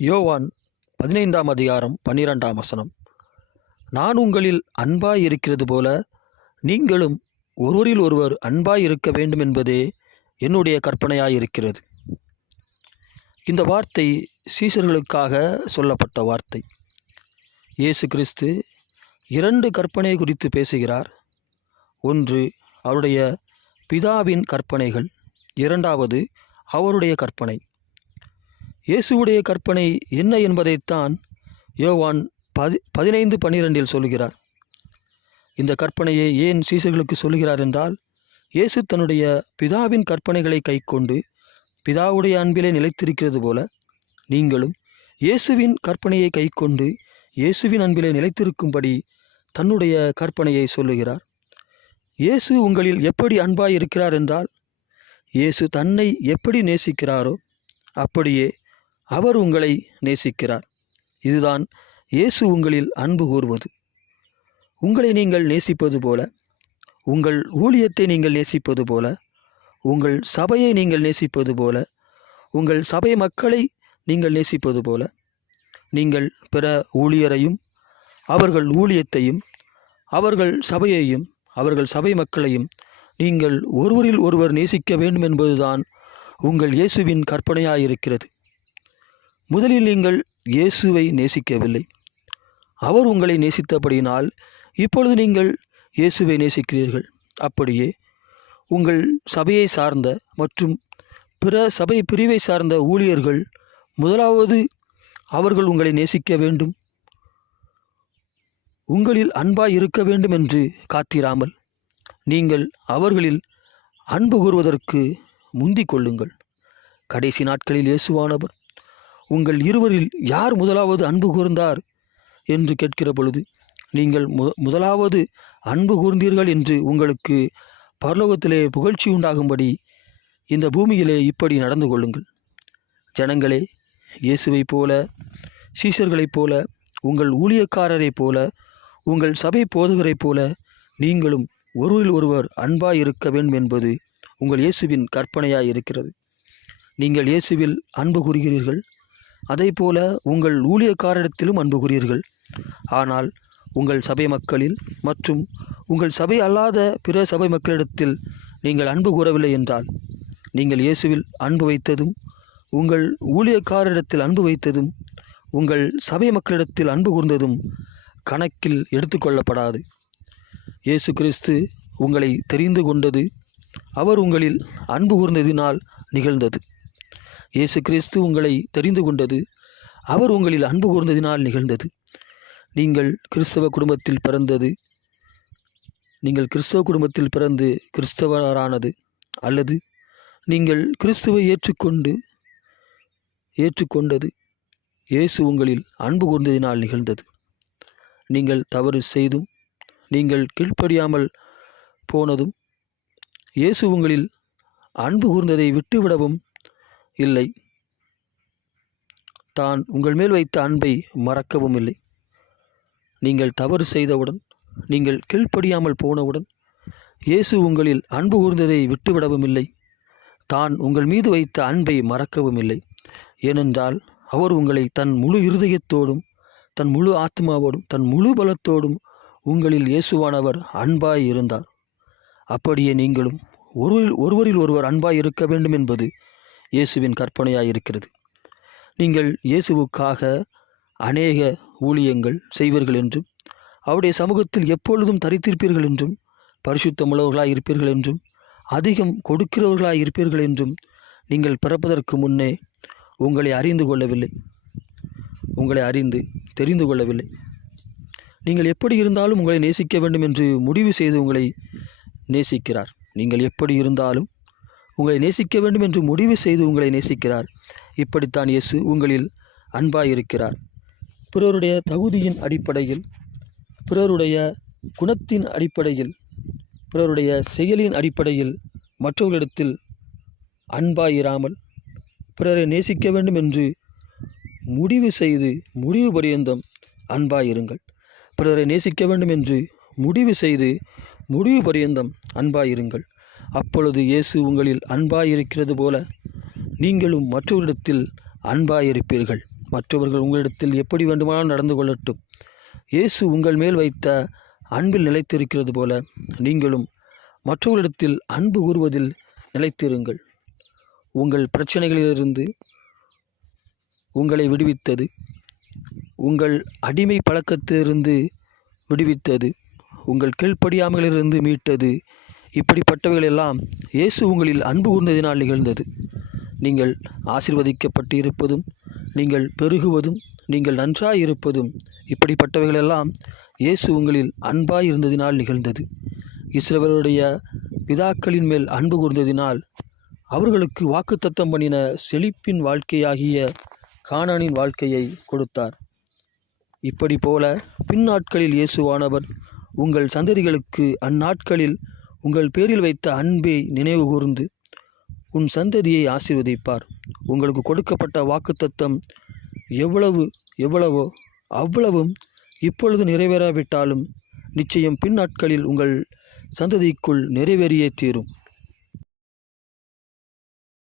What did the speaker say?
யோவான் 15ஆம் அதிகாரம் 12ஆம் வசனம். நான் உங்களில் அன்பாய் இருக்கிறது போல நீங்களும் ஒருவரில் ஒருவர் அன்பாய் இருக்க வேண்டும் என்பதே என்னுடைய கற்பனையாயிருக்கிறது. இந்த வார்த்தை சீஷர்களுக்காக சொல்லப்பட்ட வார்த்தை. இயேசு கிறிஸ்து 2 கற்பனை குறித்து பேசுகிறார். ஒன்று அவருடைய பிதாவின் கற்பனைகள், 2வது அவருடைய கற்பனை. இயேசுவுடைய கற்பனை என்ன என்பதைத்தான் யோவான் 15:12 சொல்கிறார். இந்த கற்பனையை ஏன் சீஷர்களுக்கு சொல்கிறார் என்றால், இயேசு தன்னுடைய பிதாவின் கற்பனைகளை கைக்கொண்டு பிதாவுடைய அன்பிலே நிலைத்திருக்கிறது போல நீங்களும் இயேசுவின் கற்பனையை கைக்கொண்டு இயேசுவின் அன்பிலே நிலைத்திருக்கும்படி தன்னுடைய கற்பனையை சொல்லுகிறார். இயேசு உங்களில் எப்படி அன்பாய் இருக்கிறார் என்றால், இயேசு தன்னை எப்படி நேசிக்கிறாரோ அப்படியே அவர் உங்களை நேசிக்கிறார். இதுதான் இயேசு உங்களில் அன்பு கூர்வது. உங்களை நீங்கள் நேசிப்பது போல, உங்கள் ஊழியத்தை நீங்கள் நேசிப்பது போல, உங்கள் சபையை நீங்கள் நேசிப்பது போல, உங்கள் சபை மக்களை நீங்கள் நேசிப்பது போல, நீங்கள் பிற ஊழியரையும் அவர்கள் ஊழியத்தையும் அவர்கள் சபையையும் அவர்கள் சபை மக்களையும் நீங்கள் ஒருவரில் ஒருவர் நேசிக்க வேண்டும் என்பதுதான் உங்கள் இயேசுவின் கற்பனையாயிருக்கிறது. முதலில் நீங்கள் இயேசுவை நேசிக்கவில்லை. அவர் உங்களை நேசித்தபடியினால் இப்பொழுது நீங்கள் இயேசுவை நேசிக்கிறீர்கள். அப்படியே உங்கள் சபையை சார்ந்த மற்றும் பிற சபை பிரிவை சார்ந்த ஊழியர்கள் முதலாவது அவர்கள் உங்களை நேசிக்க வேண்டும், உங்களில் அன்பாய் இருக்க வேண்டும் என்று காத்திராமல் நீங்கள் அவர்களில் அன்பு கூறுவதற்கு முந்திக் கொள்ளுங்கள். கடைசி நாட்களில் இயேசுவானவர் உங்கள் இருவரில் யார் முதலாவது அன்பு கூர்ந்தார் என்று கேட்கிற பொழுது நீங்கள் முதலாவது அன்பு கூர்ந்தீர்கள் என்று உங்களுக்கு பரலோகத்திலே புகழ்ச்சி உண்டாகும்படி இந்த பூமியிலே இப்படி நடந்து கொள்ளுங்கள். ஜனங்களே, இயேசுவைப் போல, சீஷர்களைப் போல, உங்கள் ஊழியக்காரரைப் போல, உங்கள் சபை போதகரைப் போல நீங்களும் ஒருவரில் ஒருவர் அன்பாய் இருக்க வேண்டும் என்பது உங்கள் இயேசுவின் கற்பனையாய் இருக்கிறது. நீங்கள் இயேசுவில் அன்பு கூறுகிறீர்கள், அதை போல உங்கள் ஊழியக்காரரிடத்திலும் அன்பு கூறுகிறீர்கள். ஆனால் உங்கள் சபை மக்களில் மற்றும் உங்கள் சபை அல்லாத பிற சபை மக்களிடத்தில் நீங்கள் அன்பு கூறவில்லை என்றால், நீங்கள் இயேசுவில் அன்பு வைத்ததும் உங்கள் ஊழியக்காரரிடத்தில் அன்பு வைத்ததும் உங்கள் சபை மக்களிடத்தில் அன்பு கூர்ந்ததும் கணக்கில் எடுத்துக்கொள்ளப்படாது. இயேசு கிறிஸ்து உங்களை தெரிந்து கொண்டது அவர் உங்களில் அன்பு கூர்ந்ததினால் நிகழ்ந்தது. இயேசு கிறிஸ்து உங்களை தெரிந்து கொண்டது அவர் உங்களில் அன்பு கூர்ந்ததினால் நிகழ்ந்தது. நீங்கள் கிறிஸ்தவ குடும்பத்தில் பிறந்து கிறிஸ்தவரானது, அல்லது நீங்கள் கிறிஸ்துவை ஏற்றுக்கொண்டது இயேசு உங்களில் அன்பு கூர்ந்ததினால் நிகழ்ந்தது. நீங்கள் தவறு செய்தும் நீங்கள் கீழ்ப்படியாமல் போனதும் இயேசு உங்களில் அன்பு கூர்ந்ததை விட்டுவிடவும் இல்லை. தான் உங்கள் மேல் வைத்த அன்பை மறக்கவும் இல்லை. நீங்கள் தவறு செய்தவுடன், நீங்கள் கீழ்ப்படியாமல் போனவுடன் இயேசு உங்களில் அன்பு கூர்ந்ததை விட்டுவிடவும் இல்லை. தான் உங்கள் மீது வைத்த அன்பை மறக்கவும் இல்லை. ஏனென்றால் அவர் உங்களை தன் முழு இருதயத்தோடும் தன் முழு ஆத்மாவோடும் தன் முழு பலத்தோடும் உங்களில் இயேசுவானவர் அன்பாய் இருந்தார். அப்படியே நீங்களும் ஒருவரில் ஒருவர் அன்பாய் இருக்க வேண்டும் என்பது இயேசுவின் கற்பனையாயிருக்கிறது. நீங்கள் இயேசுவுக்காக அநேக ஊழியங்கள் செய்வீர்கள் என்றும், அவருடைய சமூகத்தில் எப்பொழுதும் தரித்திருப்பீர்கள் என்றும், பரிசுத்தமுள்ளவர்களாய் இருப்பீர்கள் என்றும், அதிகம் கொடுக்கிறவர்களாய் இருப்பீர்கள் என்றும் நீங்கள் பிறப்பதற்கு முன்னே உங்களை அறிந்து தெரிந்து கொள்ளவில்லை. நீங்கள் எப்படி இருந்தாலும் உங்களை நேசிக்க வேண்டும் என்று முடிவு செய்து உங்களை நேசிக்கிறார். நீங்கள் எப்படி இருந்தாலும் உங்களை நேசிக்க வேண்டும் என்று முடிவு செய்து உங்களை நேசிக்கிறார். இப்படித்தான் இயேசு உங்களில் அன்பாயிருக்கிறார். பிறருடைய தகுதியின் அடிப்படையில், பிறருடைய குணத்தின் அடிப்படையில், பிறருடைய செயலின் அடிப்படையில் மற்றவர்களிடத்தில் அன்பாயிராமல் பிறரை நேசிக்க வேண்டும் என்று முடிவு பரியந்தம் அன்பாயிருங்கள். பிறரை நேசிக்க வேண்டும் என்று முடிவு பரியந்தம் அன்பாயிருங்கள். அப்பொழுது இயேசு உங்களில் அன்பாயிருக்கிறது போல நீங்களும் மற்றவரிடத்தில் அன்பாயிருப்பீர்கள். மற்றவர்கள் உங்களிடத்தில் எப்படி வேண்டுமானாலும் நடந்து கொள்ளட்டும். இயேசு உங்கள் மேல் வைத்த அன்பில் நிலைத்திருக்கிறது போல நீங்களும் மற்றவர்களிடத்தில் அன்பு கூறுவதில் நிலைத்திருங்கள். உங்கள் பிரச்சனைகளிலிருந்து உங்களை விடுவித்தது, உங்கள் அடிமை பழக்கத்திலிருந்து விடுவித்தது, உங்கள் கீழ்ப்படியாமைகளிலிருந்து மீட்டது, இப்படிப்பட்டவைகளெல்லாம் இயேசு உங்களில் அன்பு கூர்ந்ததினால் நிகழ்ந்தது. நீங்கள் ஆசீர்வதிக்கப்பட்டு இருப்பதும், நீங்கள் பெருகுவதும், நீங்கள் நன்றாயிருப்பதும், இப்படிப்பட்டவைகளெல்லாம் இயேசு உங்களில் அன்பாய் இருந்ததினால் நிகழ்ந்தது. இஸ்ரவேலுடைய பிதாக்களின் மேல் அன்பு கூர்ந்ததினால் அவர்களுக்கு வாக்குத்தத்தம் பண்ணின செழிப்பின் வாழ்க்கையாகிய கானானின் வாழ்க்கையை கொடுத்தார். இப்படி போல பின்னாட்களில் இயேசுவானவர் உங்கள் சந்ததிகளுக்கு அந்நாட்களில் உங்கள் பேரில் வைத்த அன்பை நினைவு கூர்ந்து உன் சந்ததியை ஆசீர்வதிப்பார். உங்களுக்கு கொடுக்கப்பட்ட வாக்குத்தத்தம் எவ்வளவோ அவ்வளவும் இப்பொழுது நிறைவேறாவிட்டாலும் நிச்சயம் பின்னாட்களில் உங்கள் சந்ததிக்குள் நிறைவேறியே தீரும்.